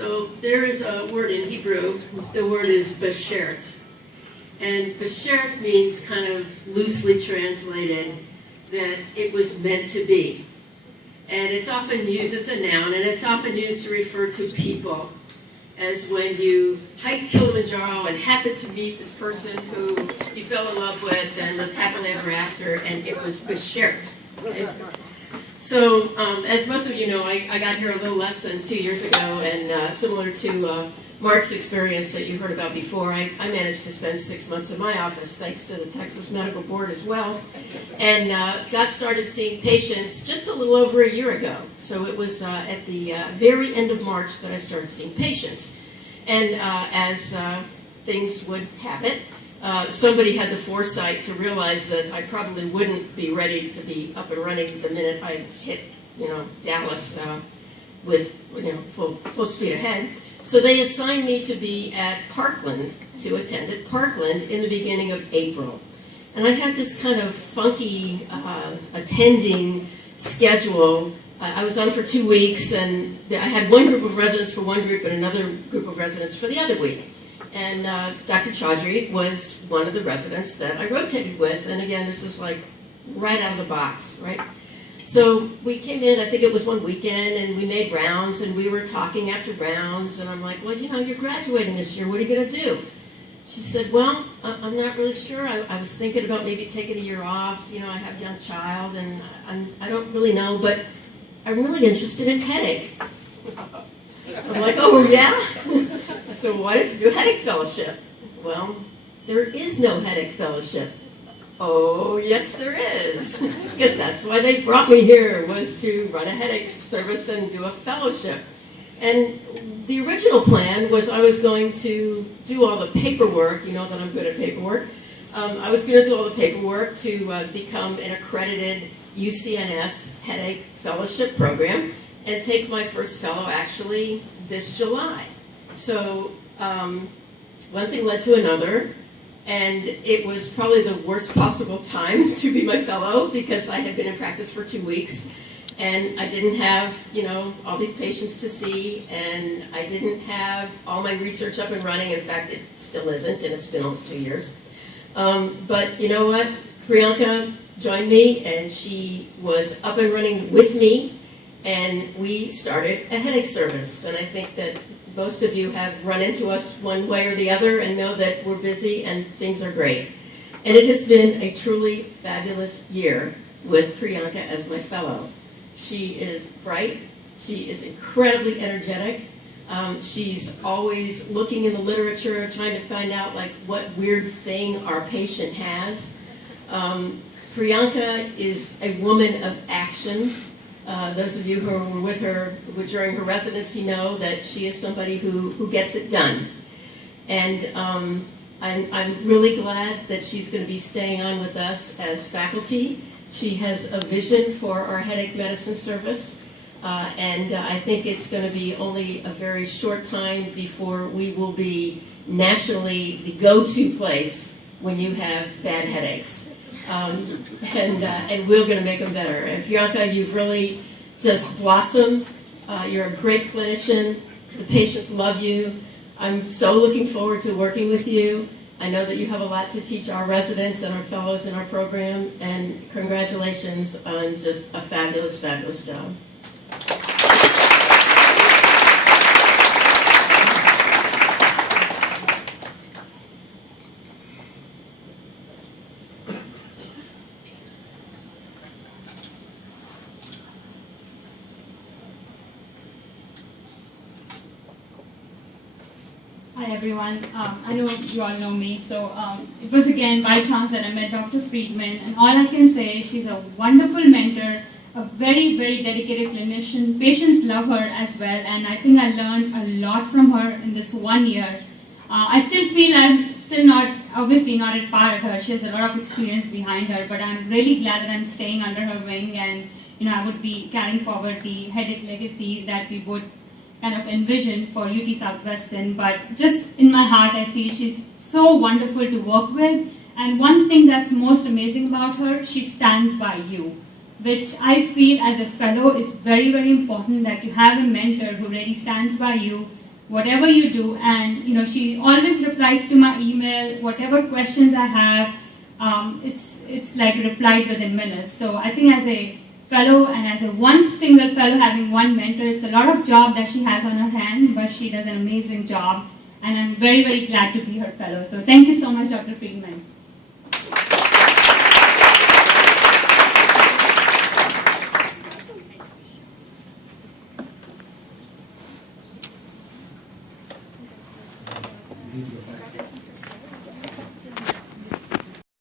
So there is a word in Hebrew. The word is beshert. And beshert means, kind of loosely translated, that it was meant to be. And it's often used as a noun, and it's often used to refer to people. As when you hiked Kilimanjaro and happened to meet this person who you fell in love with and lived happily ever after, and it was beshert. Okay? So, as most of you know, I got here a little less than 2 years ago, and similar to Mark's experience that you heard about before, I managed to spend 6 months in my office, thanks to the Texas Medical Board as well, and got started seeing patients just a little over a year ago. So it was at the very end of March that I started seeing patients. And as things would have it, somebody had the foresight to realize that I probably wouldn't be ready to be up and running the minute I hit, Dallas with, full speed ahead. So they assigned me to be at Parkland, to attend at Parkland in the beginning of April. And I had this kind of funky attending schedule. I was on for 2 weeks, and I had one group of residents for one group and another group of residents for the other week. And Dr. Chaudhry was one of the residents that I rotated with. And again, this is like right out of the box, right? So we came in, I think it was one weekend, and we made rounds, and we were talking after rounds, and I'm like, well, you're graduating this year. What are you going to do? She said, well, I'm not really sure. I was thinking about maybe taking a year off. I have a young child, and I don't really know, but I'm really interested in headache. I'm like, oh, yeah? So why don't you do a headache fellowship? Well, there is no headache fellowship. Oh, yes, there is. Because that's why they brought me here, was to run a headache service and do a fellowship. And the original plan was I was going to do all the paperwork. You know that I'm good at paperwork. I was going to do all the paperwork to become an accredited UCNS headache fellowship program and take my first fellow actually this July. So one thing led to another. And it was probably the worst possible time to be my fellow because I had been in practice for 2 weeks and I didn't have, all these patients to see, and I didn't have all my research up and running. In fact, it still isn't, and it's been almost 2 years. But you know what? Priyanka joined me, and she was up and running with me, and we started a headache service. And I think that most of you have run into us one way or the other and know that we're busy and things are great. And it has been a truly fabulous year with Priyanka as my fellow. She is bright. She is incredibly energetic. She's always looking in the literature, trying to find out what weird thing our patient has. Priyanka is a woman of action. Those of you who were with her during her residency know that she is somebody who gets it done. And I'm really glad that she's going to be staying on with us as faculty. She has a vision for our headache medicine service, and I think it's going to be only a very short time before we will be nationally the go-to place when you have bad headaches. And we're going to make them better. And Priyanka, you've really just blossomed. You're a great clinician. The patients love you. I'm so looking forward to working with you. I know that you have a lot to teach our residents and our fellows in our program, and congratulations on just a fabulous, fabulous job. Hi everyone, I know you all know me, so it was again by chance that I met Dr. Friedman, and all I can say is she's a wonderful mentor, a very, very dedicated clinician. Patients love her as well, and I think I learned a lot from her in this 1 year. I still feel I'm still obviously not at par with her. She has a lot of experience behind her, but I'm really glad that I'm staying under her wing, and I would be carrying forward the headache legacy that we would kind of envisioned for UT Southwestern. But just in my heart, I feel she's so wonderful to work with. And one thing that's most amazing about her, she stands by you, which I feel as a fellow is very, very important, that you have a mentor who really stands by you whatever you do. And she always replies to my email, whatever questions I have. It's like replied within minutes. So I think as a fellow and as a one single fellow having one mentor, it's a lot of job that she has on her hand, but she does an amazing job. And I'm very, very glad to be her fellow. So thank you so much, Dr. Friedman.